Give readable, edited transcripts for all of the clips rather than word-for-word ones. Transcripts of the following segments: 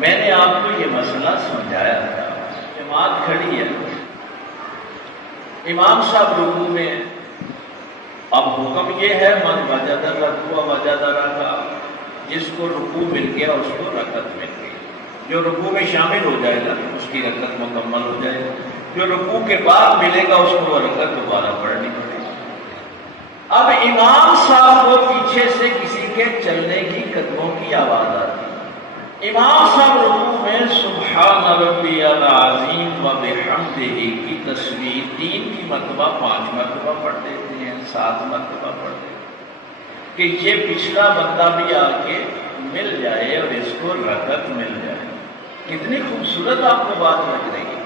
میں نے آپ کو یہ مسئلہ سمجھایا تھا، جماعت کھڑی ہے، امام صاحب رکوع میں، اب حکم یہ ہے من وجد الرکوع وجد رکعہ، جس کو رکوع مل گیا اس کو رکعت مل گئی، جو رکوع میں شامل ہو جائے گا اس کی رکعت مکمل ہو جائے گا، جو رکوع کے بعد ملے گا اس کو وہ رکعت دوبارہ پڑھنی پڑے گی۔ اب امام صاحب کو پیچھے سے کسی کے چلنے کی قدموں کی آواز آتی، امام صاحب رکوع میں سبحان ربی العظیم و بحمدہ کی تصویر 3 کی مرتبہ 5 مرتبہ پڑھ دیتے ہیں، 7 مرتبہ پڑھ دیتے ہیں کہ یہ پچھلا بندہ بھی آ کے مل جائے اور اس کو رکعت مل جائے۔ کتنی خوبصورت آپ کو بات لگ رہی ہے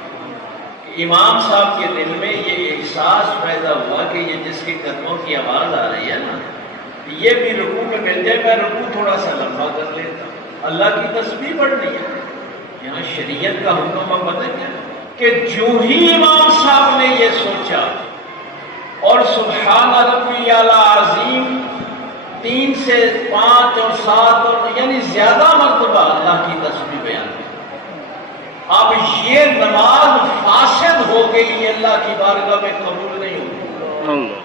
کہ امام صاحب کے دل میں یہ احساس پیدا ہوا کہ یہ جس کے قدموں کی آواز آ رہی ہے نا، یہ بھی رکوع میں مل جائے، میں رکوع تھوڑا سا لمبا کر لیتا ہوں، اللہ کی تسبیح پڑھنی ہے۔ یہاں شریعت کا حکم پتہ کیا کہ جو ہی امام صاحب نے یہ سوچا اور سبحان ربی العظیم 3 سے 5 اور 7 اور یعنی زیادہ مرتبہ اللہ کی تسبیح بیان کی، اب یہ نماز فاسد ہو گئی، اللہ کی بارگاہ میں قبول نہیں ہوگی۔